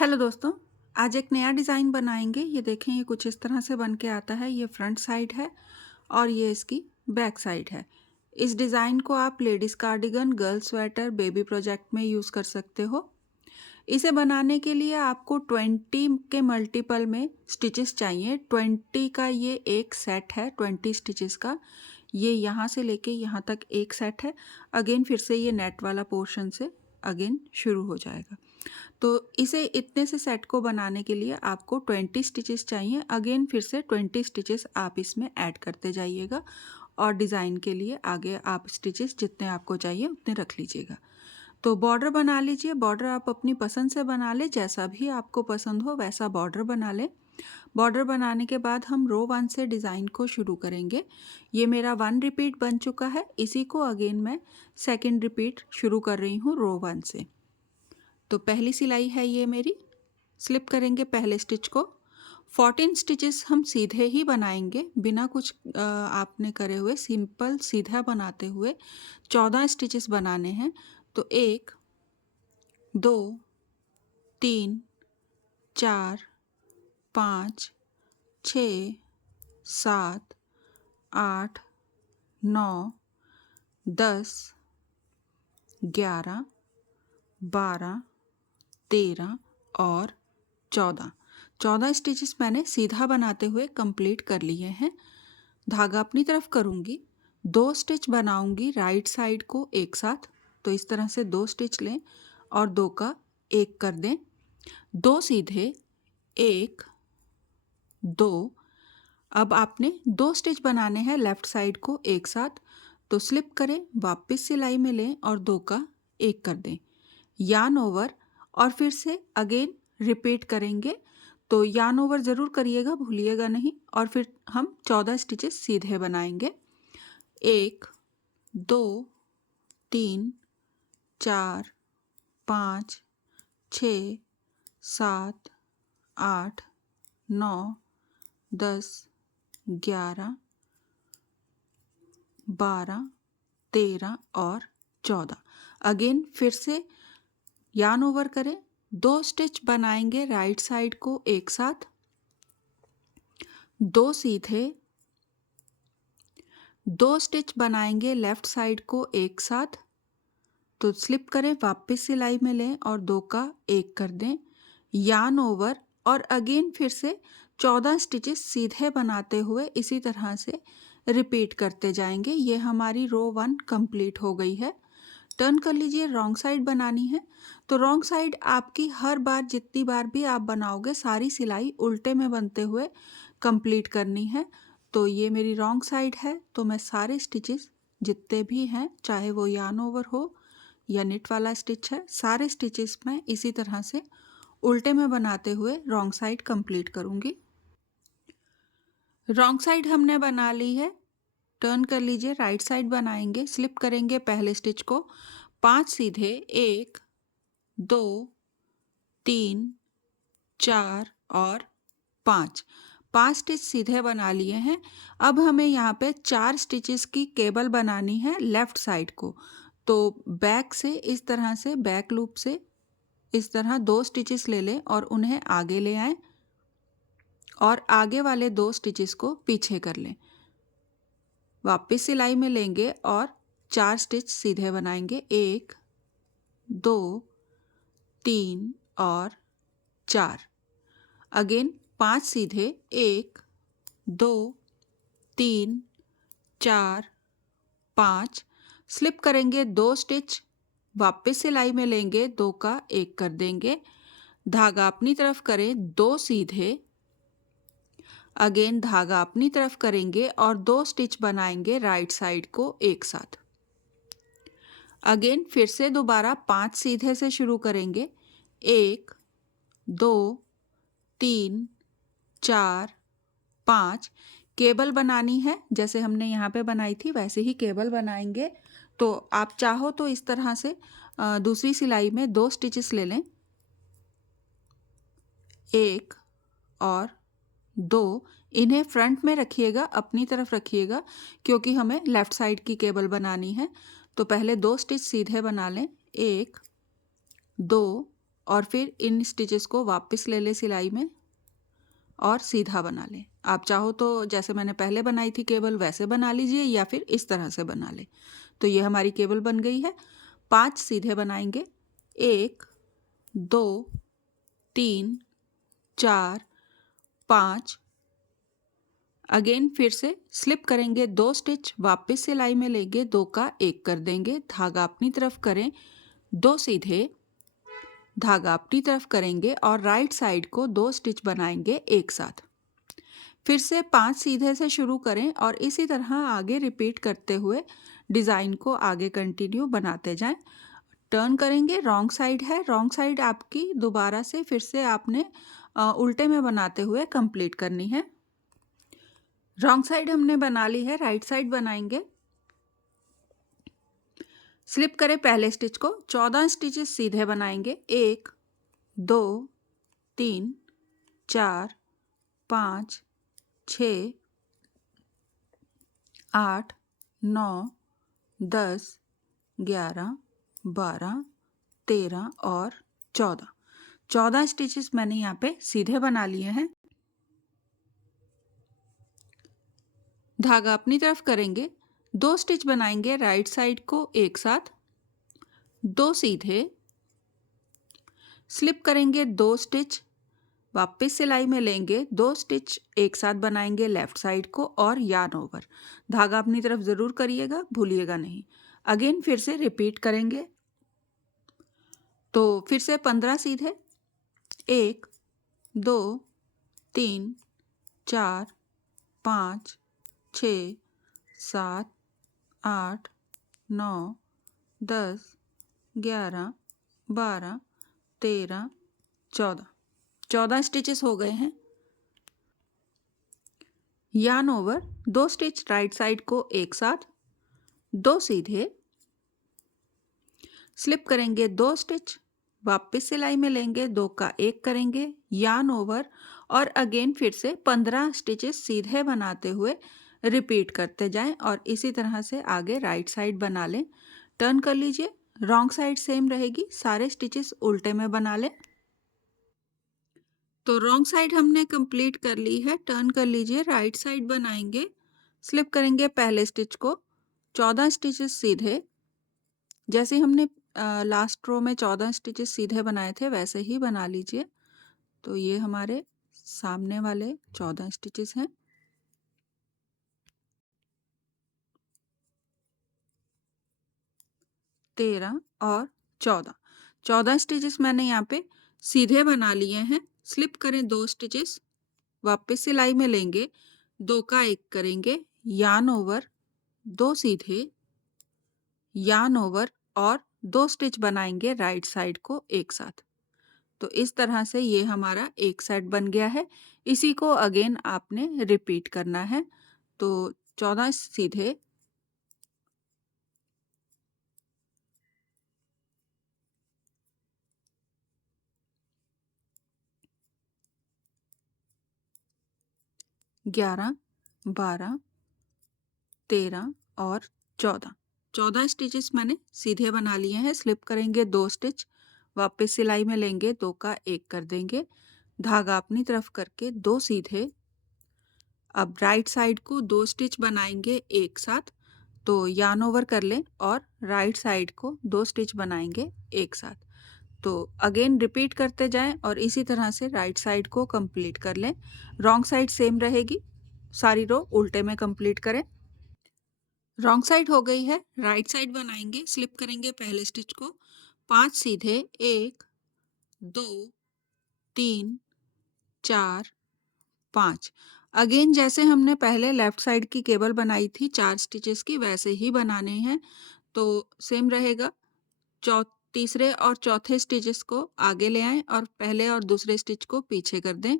Hello दोस्तों। आज एक नया डिज़ाइन बनाएंगे। ये देखें, ये कुछ इस तरह से बन के आता है। ये फ्रंट साइड है और ये इसकी बैक साइड है। इस डिज़ाइन को आप ladies cardigan, girl sweater, baby project में यूज़ कर सकते हो। इसे बनाने के लिए आपको 20 के मल्टीपल में स्टिचेस चाहिए। 20 का ये एक सेट है, 20 स्टिचेस का। ये यहाँ से लेके यहाँ तक एक सेट है। अगेन फिर से ये नेट वाला पोर्शन से अगेन शुरू हो जाएगा। तो इसे इतने से सेट को बनाने के लिए आपको 20 स्टिचेस चाहिए। अगेन फिर से 20 स्टिचेस आप इसमें ऐड करते जाइएगा और डिज़ाइन के लिए आगे आप स्टिचेस जितने आपको चाहिए उतने रख लीजिएगा। तो बॉर्डर बना लीजिए। बॉर्डर आप अपनी पसंद से बना लें, जैसा भी आपको पसंद हो वैसा बॉर्डर बना लें। बॉर्डर बनाने के बाद हम रो 1 से डिज़ाइन को शुरू करेंगे। ये मेरा 1 रिपीट बन चुका है। इसी को अगेन मैं सेकेंड रिपीट शुरू कर रही हूँ रो 1 से। तो पहली सिलाई है ये मेरी। स्लिप करेंगे पहले स्टिच को। 14 स्टिचेस हम सीधे ही बनाएंगे, बिना कुछ आपने करे हुए, सिंपल सीधा बनाते हुए 14 स्टिचेस बनाने हैं। तो 1 2 3 4 5 6 7 8 9 10 11 12 13 और 14 स्टिचेस मैंने सीधा बनाते हुए कंप्लीट कर लिए हैं। धागा अपनी तरफ करूँगी, 2 स्टिच बनाऊँगी राइट साइड को एक साथ। तो इस तरह से 2 स्टिच लें और 2 का 1 कर दें। 2 सीधे, 1 2। अब आपने 2 स्टिच बनाने हैं लेफ्ट साइड को एक साथ। तो स्लिप करें, वापस सिलाई में लें और 2 का 1 कर दें। यार्न ओवर और फिर से अगेन रिपीट करेंगे। तो यार्न ओवर ज़रूर करिएगा, भूलिएगा नहीं। और फिर हम 14 स्टिचेस सीधे बनाएंगे। 1 2 3 4 5 6 7 8 9 10 11 12 13 और 14। अगेन फिर से यार्न ओवर करें, 2 स्टिच बनाएंगे राइट साइड को एक साथ, 2 सीधे, 2 स्टिच बनाएंगे लेफ्ट साइड को एक साथ। तो स्लिप करें, वापस सिलाई में लें और 2 का 1 कर दें। यार्न ओवर और अगेन फिर से 14 स्टिचेस सीधे बनाते हुए इसी तरह से रिपीट करते जाएंगे। ये हमारी रो 1 कंप्लीट हो गई है। टर्न कर लीजिए, रॉन्ग साइड बनानी है। तो रॉन्ग साइड आपकी हर बार, जितनी बार भी आप बनाओगे, सारी सिलाई उल्टे में बनते हुए कंप्लीट करनी है। तो ये मेरी रॉन्ग साइड है। तो मैं सारे स्टिचेस जितने भी हैं, चाहे वो यार्न ओवर हो या निट वाला स्टिच है, सारे स्टिचेस मैं इसी तरह से उल्टे में बनाते हुए रॉन्ग साइड कंप्लीट करूँगी। रॉन्ग साइड हमने बना ली है। टर्न कर लीजिए, राइट साइड बनाएंगे। स्लिप करेंगे पहले स्टिच को, 5 सीधे, 1 2 3 4 और 5 स्टिच सीधे बना लिए हैं। अब हमें यहाँ पे 4 स्टिचेस की केबल बनानी है लेफ्ट साइड को। तो बैक से इस तरह से, बैक लूप से इस तरह 2 स्टिचेस ले लें और उन्हें आगे ले आएं और आगे वाले 2 स्टिचेस को पीछे कर लें। वापस सिलाई में लेंगे और 4 स्टिच सीधे बनाएंगे, 1 2 3 और 4। अगेन 5 सीधे, 1 2 3 4 5। स्लिप करेंगे, 2 स्टिच, वापस सिलाई में लेंगे, 2 का 1 कर देंगे। धागा अपनी तरफ करें, 2 सीधे, अगेन धागा अपनी तरफ करेंगे और 2 स्टिच बनाएंगे राइट साइड को एक साथ। अगेन फिर से दोबारा 5 सीधे से शुरू करेंगे, 1 2 3 4 5। केबल बनानी है, जैसे हमने यहाँ पे बनाई थी वैसे ही केबल बनाएंगे। तो आप चाहो तो इस तरह से दूसरी सिलाई में 2 स्टिचेस ले लें, 1 और 2। इन्हें फ्रंट में रखिएगा, अपनी तरफ रखिएगा, क्योंकि हमें लेफ्ट साइड की केबल बनानी है। तो पहले 2 स्टिच सीधे बना लें, 1 2 और फिर इन स्टिचेस को वापस ले ले सिलाई में और सीधा बना लें। आप चाहो तो जैसे मैंने पहले बनाई थी केबल वैसे बना लीजिए या फिर इस तरह से बना लें। तो ये हमारी केबल बन गई है। 5 सीधे बनाएंगे, 1 2 3 4 5। अगेन फिर से स्लिप करेंगे 2 स्टिच, वापस सिलाई में लेंगे, 2 का 1 कर देंगे, धागा अपनी तरफ करें, 2 सीधे, धागा अपनी तरफ करेंगे और राइट साइड को 2 स्टिच बनाएंगे एक साथ। फिर से 5 सीधे से शुरू करें और इसी तरह आगे रिपीट करते हुए डिज़ाइन को आगे कंटिन्यू बनाते जाएं। टर्न करेंगे, रॉन्ग साइड है, रॉन्ग साइड आपकी दोबारा से फिर से आपने उल्टे में बनाते हुए कंप्लीट करनी है। रॉन्ग साइड हमने बना ली है, राइट साइड बनाएंगे। स्लिप करें पहले स्टिच को, 14 स्टिचेस सीधे बनाएंगे, 1 2 3 4 5 6 8 9 10 11 12 13 और 14 स्टिचेस मैंने यहाँ पे सीधे बना लिए हैं। धागा अपनी तरफ करेंगे, 2 स्टिच बनाएंगे राइट साइड को एक साथ, 2 सीधे, स्लिप करेंगे 2 स्टिच, वापस सिलाई में लेंगे, 2 स्टिच एक साथ बनाएंगे लेफ्ट साइड को और यार्न ओवर। धागा अपनी तरफ ज़रूर करिएगा, भूलिएगा नहीं। अगेन फिर से रिपीट करेंगे। तो फिर से 15 सीधे, 1 2 3 4 5 6 7 8 9 10 11 12 13 14 स्टिचेस हो गए हैं। Yarn over, 2 stitch right side को एक साथ, 2 सीधे, स्लिप करेंगे 2 स्टिच, वापस सिलाई में लेंगे, 2 का 1 करेंगे, यार्न ओवर और अगेन फिर से 15 स्टिचेस सीधे बनाते हुए रिपीट करते जाएं और इसी तरह से आगे राइट साइड बना लें। टर्न कर लीजिए, रॉन्ग साइड सेम रहेगी, सारे स्टिचेस उल्टे में बना लें। तो रॉन्ग साइड हमने कंप्लीट कर ली है, टर्न कर लीजिए, राइट साइड बनाएंगे। स्लिप करेंगे पहले स्टिच को, 14 स्टिचेस सीधे, जैसे हमने लास्ट रो में 14 स्टिचेस सीधे बनाए थे वैसे ही बना लीजिए। तो ये हमारे सामने वाले 14 स्टिचेस हैं। तेरह और 14 स्टिचेस मैंने यहाँ पे सीधे बना लिए हैं। स्लिप करें 2 स्टिचेस, वापस सिलाई में लेंगे, 2 का 1 करेंगे, यार्न ओवर, 2 सीधे, यार्न ओवर और 2 स्टिच बनाएंगे राइट साइड को एक साथ। तो इस तरह से ये हमारा एक सेट बन गया है। इसी को अगेन आपने रिपीट करना है। तो 14 सीधे, ग्यारह, 12, 13 और 14 स्टिचेस मैंने सीधे बना लिए हैं। स्लिप करेंगे 2 स्टिच, वापस सिलाई में लेंगे, 2 का 1 कर देंगे, धागा अपनी तरफ करके 2 सीधे। अब राइट साइड को 2 स्टिच बनाएंगे एक साथ, तो यार्न ओवर कर लें और राइट साइड को 2 स्टिच बनाएंगे एक साथ। तो अगेन रिपीट करते जाएं और इसी तरह से राइट साइड को कंप्लीट कर लें। रॉन्ग साइड सेम रहेगी, सारी रो उल्टे में कंप्लीट करें। रॉन्ग साइड हो गई है, राइट साइड बनाएंगे। स्लिप करेंगे पहले स्टिच को, 5 सीधे, 1 2 3 4 5। अगेन जैसे हमने पहले लेफ्ट साइड की केबल बनाई थी 4 स्टिचेस की, वैसे ही बनाने हैं। तो सेम रहेगा, तीसरे और चौथे स्टिचेस को आगे ले आएं और पहले और दूसरे स्टिच को पीछे कर दें।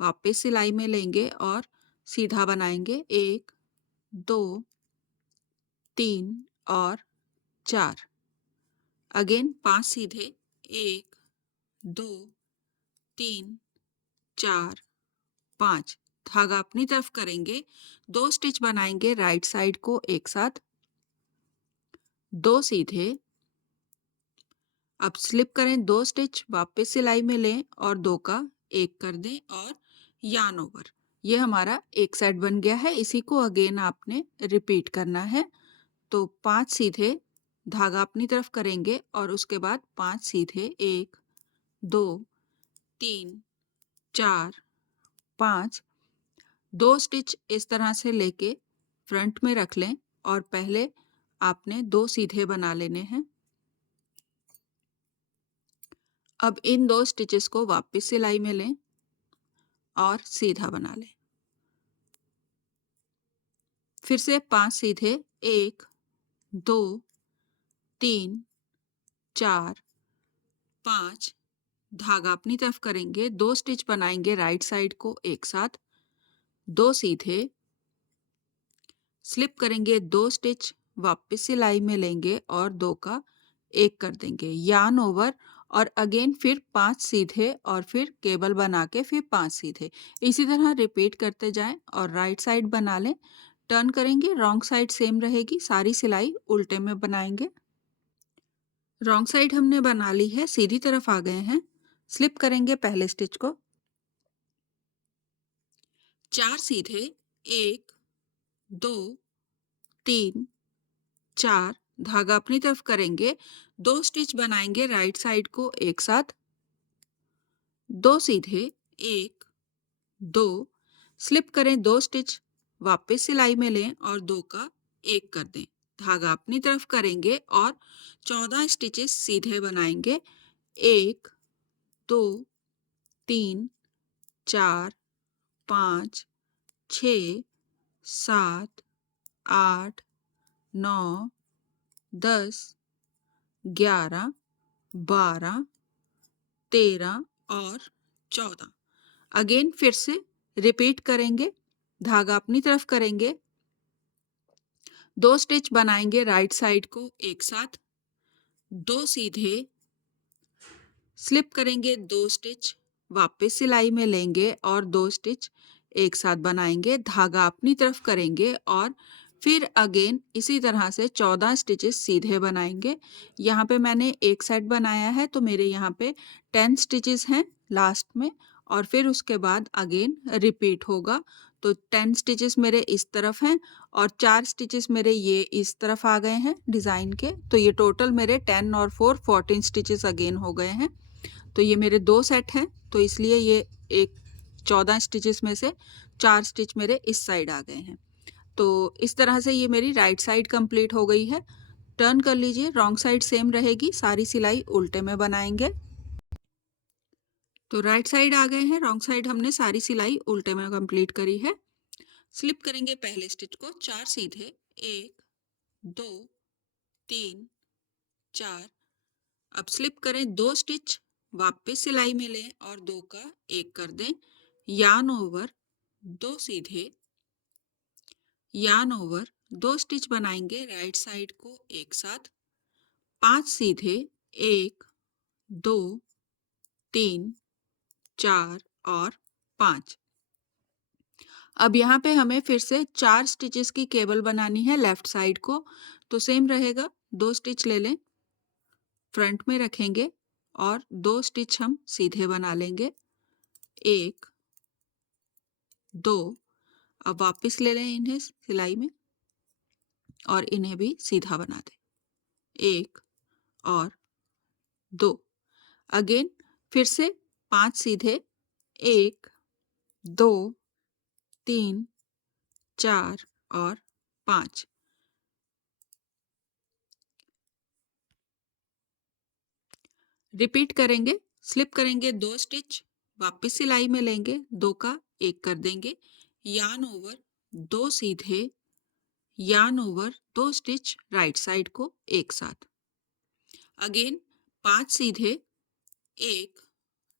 वापस सिलाई में लेंगे और सीधा बनाएंगे, 1 2 3 और 4। अगेन 5 सीधे, 1 2 3 4 5। धागा अपनी तरफ करेंगे, 2 स्टिच बनाएंगे राइट साइड को एक साथ, 2 सीधे, अब स्लिप करें 2 स्टिच, वापस सिलाई में लें और 2 का 1 कर दें और यार्न ओवर। ये हमारा एक साइड बन गया है। इसी को अगेन आपने रिपीट करना है। तो 5 सीधे धागा अपनी तरफ करेंगे और उसके बाद 5 सीधे 1 2 3 4 5 2 स्टिच इस तरह से लेके फ्रंट में रख लें और पहले आपने 2 सीधे बना लेने हैं। अब इन 2 स्टिचेस को वापस सिलाई में लें और सीधा बना लें। फिर से 5 सीधे 1 2 3 4 5 धागा अपनी तरफ करेंगे, 2 स्टिच बनाएंगे राइट साइड को एक साथ, 2 सीधे स्लिप करेंगे 2 स्टिच, वापस सिलाई में लेंगे और 2 का 1 कर देंगे, यार्न ओवर और अगेन फिर 5 सीधे और फिर केबल बना के फिर 5 सीधे। इसी तरह रिपीट करते जाएं और राइट साइड बना लें। टर्न करेंगे, रॉन्ग साइड सेम रहेगी, सारी सिलाई उल्टे में बनाएंगे। रॉन्ग साइड हमने बना ली है, सीधी तरफ आ गए हैं। स्लिप करेंगे पहले स्टिच को, 4 सीधे 1 2 3 4 धागा अपनी तरफ करेंगे, 2 स्टिच बनाएंगे राइट साइड को एक साथ, 2 सीधे 1 2 स्लिप करें 2 स्टिच, वापस सिलाई में लें और 2 का 1 कर दें, धागा अपनी तरफ करेंगे और 14 स्टिचेस सीधे बनाएंगे, 1 2 3 4 5 6 7 8 9 10 11 12 13 और 14। अगेन फिर से रिपीट करेंगे, धागा अपनी तरफ करेंगे, 2 स्टिच बनाएंगे राइट साइड को एक साथ, 2 सीधे स्लिप करेंगे 2 स्टिच, वापस सिलाई में लेंगे और 2 स्टिच एक साथ बनाएंगे, धागा अपनी तरफ करेंगे और फिर अगेन इसी तरह से 14 स्टिचेस सीधे बनाएंगे। यहाँ पे मैंने एक सेट बनाया है तो मेरे यहाँ पे 10 स्टिचेस हैं लास्ट में और फिर उसके बाद अगेन रिपीट होगा। तो 10 स्टिचेस मेरे इस तरफ हैं और 4 स्टिचेस मेरे ये इस तरफ आ गए हैं डिज़ाइन के। तो ये टोटल मेरे 10 और 4 14 स्टिचेस अगेन हो गए हैं। तो ये मेरे 2 सेट हैं तो इसलिए ये एक 14 स्टिचेस में से 4 स्टिच मेरे इस साइड आ गए हैं। तो इस तरह से ये मेरी राइट साइड कंप्लीट हो गई है। टर्न कर लीजिए, रॉन्ग साइड सेम रहेगी, सारी सिलाई उल्टे में बनाएंगे। तो राइट साइड आ गए हैं, रॉन्ग साइड हमने सारी सिलाई उल्टे में कंप्लीट करी है। स्लिप करेंगे पहले स्टिच को, 4 सीधे 1 2 3 4। अब स्लिप करें 2 स्टिच, वापस सिलाई में लें और 2 का 1 कर दें, यार्न ओवर 2 सीधे यार्न ओवर 2 स्टिच बनाएंगे राइट साइड को एक साथ, 5 सीधे 1 2 3 4 और 5। अब यहाँ पे हमें फिर से 4 स्टिचेस की केबल बनानी है लेफ्ट साइड को। तो सेम रहेगा, 2 स्टिच ले लें, फ्रंट में रखेंगे और 2 स्टिच हम सीधे बना लेंगे, 1 2। अब वापस ले लें इन्हें सिलाई में और इन्हें भी सीधा बना दें, 1 और 2। अगेन फिर से 5 सीधे 1 2 3 4 और 5। रिपीट करेंगे, स्लिप करेंगे 2 स्टिच, वापस सिलाई में लेंगे, 2 का 1 कर देंगे, यार्न ओवर 2 सीधे yarn over 2 stitch right side को एक साथ, अगेन 5 सीधे 1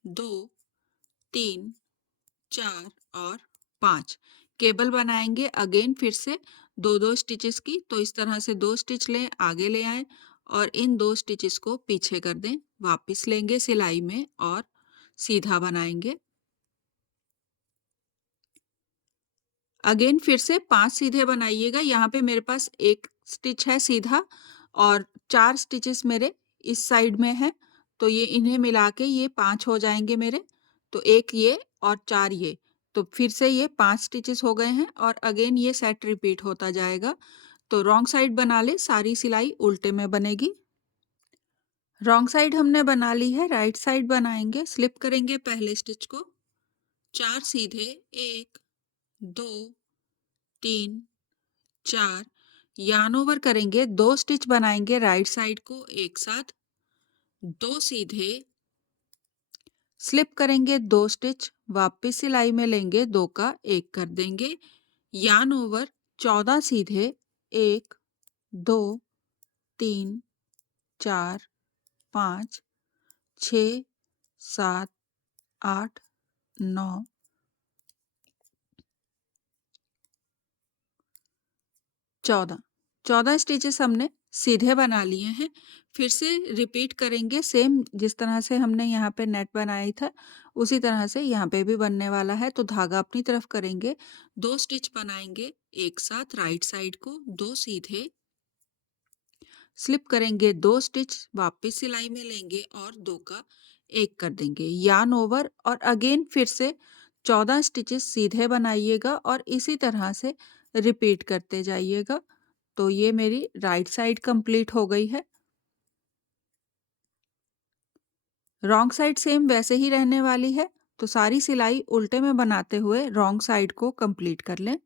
2 3 4 और 5। केबल बनाएंगे अगेन फिर से 2-2 स्टिचेस की। तो इस तरह से 2 स्टिच लें, आगे ले आएं और इन 2 स्टिचेस को पीछे कर दें, वापस लेंगे सिलाई में और सीधा बनाएंगे। अगेन फिर से 5 सीधे बनाइएगा। यहाँ पे मेरे पास 1 स्टिच है सीधा और 4 स्टिचेस मेरे इस साइड में है। तो ये इन्हें मिला के ये 5 हो जाएँगे मेरे। तो 1 ये और 4 ये। तो फिर से ये 5 स्टिचेस हो गए हैं और अगेन ये सेट रिपीट होता जाएगा। तो रॉन्ग साइड बना लें, सारी सिलाई उल्टे में बनेगी। रॉन्ग साइड हमने बना ली है, राइट साइड बनाएंगे। स्लिप करेंगे पहले स्टिच को, 4 सीधे, 1 2 3 4 यार्न ओवर करेंगे, 2 स्टिच बनाएंगे राइट साइड को एक साथ, 2 सीधे, स्लिप करेंगे 2 स्टिच, वापस सिलाई में लेंगे, 2 का 1 कर देंगे, यार्न ओवर, 14 सीधे, 1 2 3 4 5 6 7 8 9 14 14 स्टिचेस हमने सीधे बना लिए हैं। फिर से रिपीट करेंगे, सेम जिस तरह से हमने यहाँ पे नेट बनाई था उसी तरह से यहाँ पे भी बनने वाला है। तो धागा अपनी तरफ करेंगे, 2 स्टिच बनाएंगे एक साथ राइट साइड को, 2 सीधे, स्लिप करेंगे 2 स्टिच, वापस सिलाई में लेंगे और 2 का 1 कर देंगे, यार्न ओवर और अगेन फिर से 14 स्टिचेस सीधे बनाइएगा और इसी तरह से रिपीट करते जाइएगा। तो ये मेरी राइट साइड कंप्लीट हो गई है। रॉन्ग साइड सेम वैसे ही रहने वाली है। तो सारी सिलाई उल्टे में बनाते हुए रॉन्ग साइड को कंप्लीट कर लें।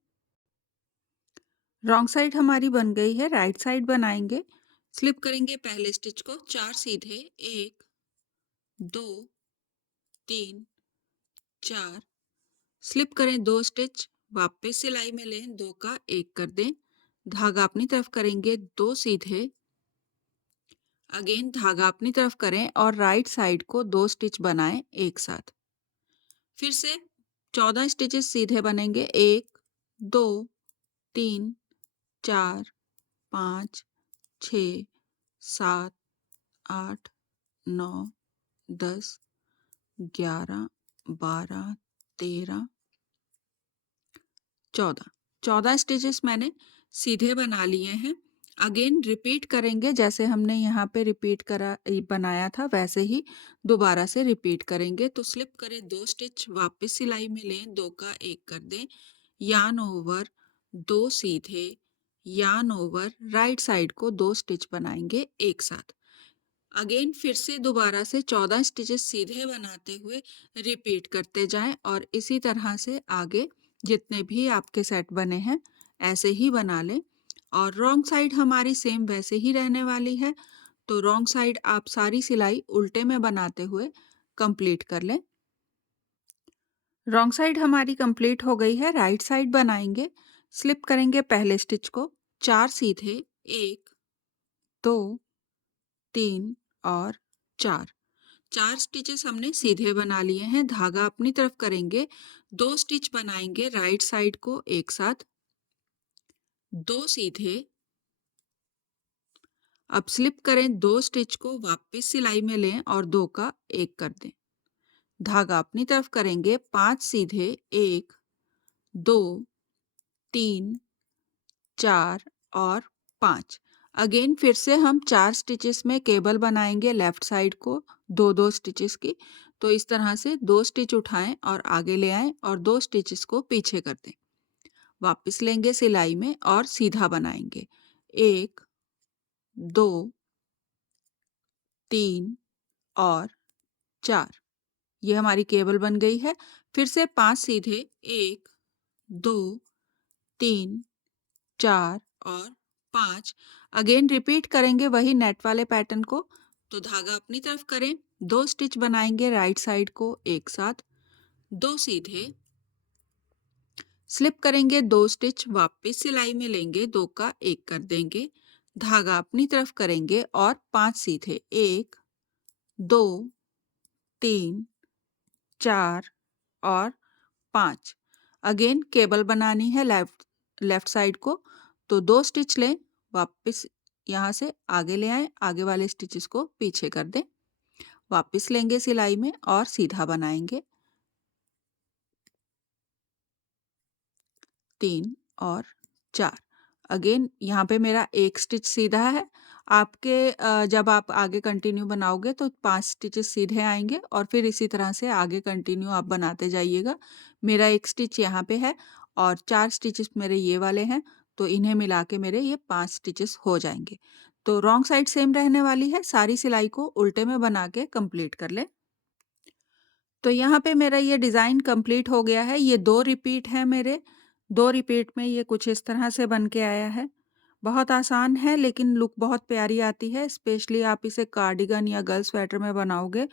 रॉन्ग साइड हमारी बन गई है, राइट साइड बनाएंगे। स्लिप करेंगे पहले स्टिच को, 4 सीधे, 1 2 3 4, स्लिप करें 2 स्टिच, वापस सिलाई में लें, 2 का 1 कर दें, धागा अपनी तरफ करेंगे, 2 सीधे, अगेन धागा अपनी तरफ करें और राइट साइड को 2 स्टिच बनाएं एक साथ। फिर से 14 स्टिचेस सीधे बनेंगे, 1 2 3 4 5 6 7 8 9 10 11 12 13 14 14 स्टिचेस मैंने सीधे बना लिए हैं। अगेन रिपीट करेंगे, जैसे हमने यहाँ पे रिपीट करा बनाया था वैसे ही दोबारा से रिपीट करेंगे। तो स्लिप करें 2 स्टिच, वापस सिलाई में लें, 2 का 1 कर दें, यार्न ओवर, 2 सीधे, यार्न ओवर, राइट साइड को 2 स्टिच बनाएंगे एक साथ। अगेन फिर से दोबारा से 14 स्टिचेस सीधे बनाते हुए रिपीट करते जाएं और इसी तरह से आगे जितने भी आपके सेट बने हैं ऐसे ही बना लें। और रॉन्ग साइड हमारी सेम वैसे ही रहने वाली है। तो रॉन्ग साइड आप सारी सिलाई उल्टे में बनाते हुए कंप्लीट कर लें। रॉन्ग साइड हमारी कंप्लीट हो गई है, राइट साइड बनाएंगे। स्लिप करेंगे पहले स्टिच को, 4 सीधे, 1 2 3 और 4 4 स्टिचेस हमने सीधे बना लिए हैं। धागा अपनी तरफ करेंगे, 2 स्टिच बनाएंगे राइट साइड को एक साथ, 2 सीधे, अब स्लिप करें 2 स्टिच को, वापस सिलाई में लें और 2 का 1 कर दें, धागा अपनी तरफ करेंगे, 5 सीधे, 1 2 3 4 और 5। अगेन फिर से हम 4 स्टिचेस में केबल बनाएंगे लेफ्ट साइड को, 2-2 स्टिचेस की। तो इस तरह से 2 स्टिच उठाएं और आगे ले आएं और 2 स्टिचेस को पीछे कर दें, वापस लेंगे सिलाई में और सीधा बनाएंगे, 1 2 3 और 4। ये हमारी केबल बन गई है। फिर से 5 सीधे, 1 2 3 4 और 5। अगेन रिपीट करेंगे वही नेट वाले पैटर्न को। तो धागा अपनी तरफ करें, 2 स्टिच बनाएंगे राइट साइड को एक साथ, 2 सीधे, स्लिप करेंगे 2 स्टिच, वापस सिलाई में लेंगे, 2 का 1 कर देंगे, धागा अपनी तरफ करेंगे और 5 सीधे, 1 2 3 4 और 5। अगेन केबल बनानी है लेफ्ट साइड को। तो 2 स्टिच लें, वापस यहाँ से आगे ले आएं, आगे वाले स्टिचेस को पीछे कर दें, वापस लेंगे सिलाई में और सीधा बनाएंगे, 3 और 4। अगेन यहाँ पे मेरा 1 स्टिच सीधा है जब आप आगे कंटिन्यू बनाओगे तो 5 स्टिचेस सीधे आएँगे और फिर इसी तरह से आगे कंटिन्यू आप बनाते जाइएगा। मेरा 1 स्टिच यहाँ पे है और 4 स्टिचेस मेरे ये वाले हैं, तो इन्हें मिला के मेरे ये 5 स्टिचेस हो जाएँगे। तो रॉन्ग साइड सेम रहने वाली है, सारी सिलाई को उल्टे में बना के कंप्लीट कर लें। तो यहाँ पे मेरा ये डिज़ाइन कंप्लीट हो गया है। ये 2 रिपीट हैं मेरे, 2 रिपीट में ये कुछ इस तरह से बन के आया है। बहुत आसान है लेकिन लुक बहुत प्यारी आती है, स्पेशली आप इसे कार्डिगन या गर्ल स्वेटर में बनाओगे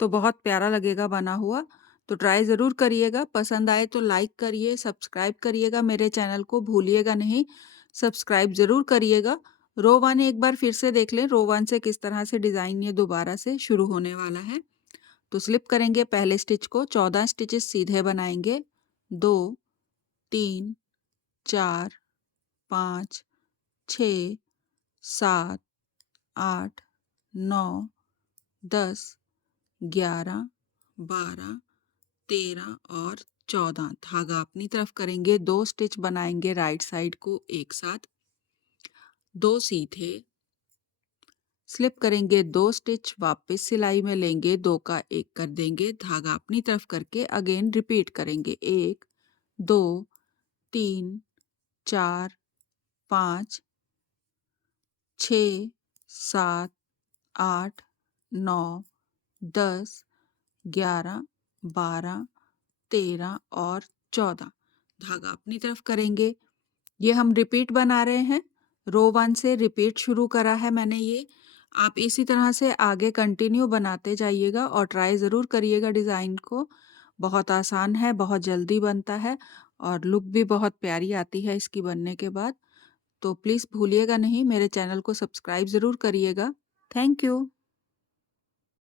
तो बहुत प्यारा लगेगा बना हुआ। तो ट्राई ज़रूर करिएगा, पसंद आए तो लाइक करिए, सब्सक्राइब करिएगा मेरे चैनल को, भूलिएगा नहीं, सब्सक्राइब ज़रूर करिएगा। रो 1 एक बार फिर से देख लें, रो 1 से किस तरह से डिज़ाइन ये दोबारा से शुरू होने वाला है। तो स्लिप करेंगे पहले स्टिच को, 14 स्टिचेस सीधे बनाएंगे, 2, 3, 4, 5, 6, 7, 8, 9, 10, 11, 12, 13 और 14। धागा अपनी तरफ करेंगे, 2 स्टिच बनाएंगे राइट साइड को एक साथ, 2 सीधे, स्लिप करेंगे 2 स्टिच, वापस सिलाई में लेंगे, 2 का 1 कर देंगे, धागा अपनी तरफ करके अगेन रिपीट करेंगे, 1, 2, 3, 4, 5, 6, 7, 8, 9, 10, 11, 12, 13 और 14। धागा अपनी तरफ करेंगे। ये हम रिपीट बना रहे हैं, रो 1 से रिपीट शुरू करा है मैंने ये। आप इसी तरह से आगे कंटिन्यू बनाते जाइएगा और ट्राई ज़रूर करिएगा डिज़ाइन को। बहुत आसान है, बहुत जल्दी बनता है और लुक भी बहुत प्यारी आती है इसकी बनने के बाद। तो प्लीज़ भूलिएगा नहीं, मेरे चैनल को सब्सक्राइब ज़रूर करिएगा। Thank you.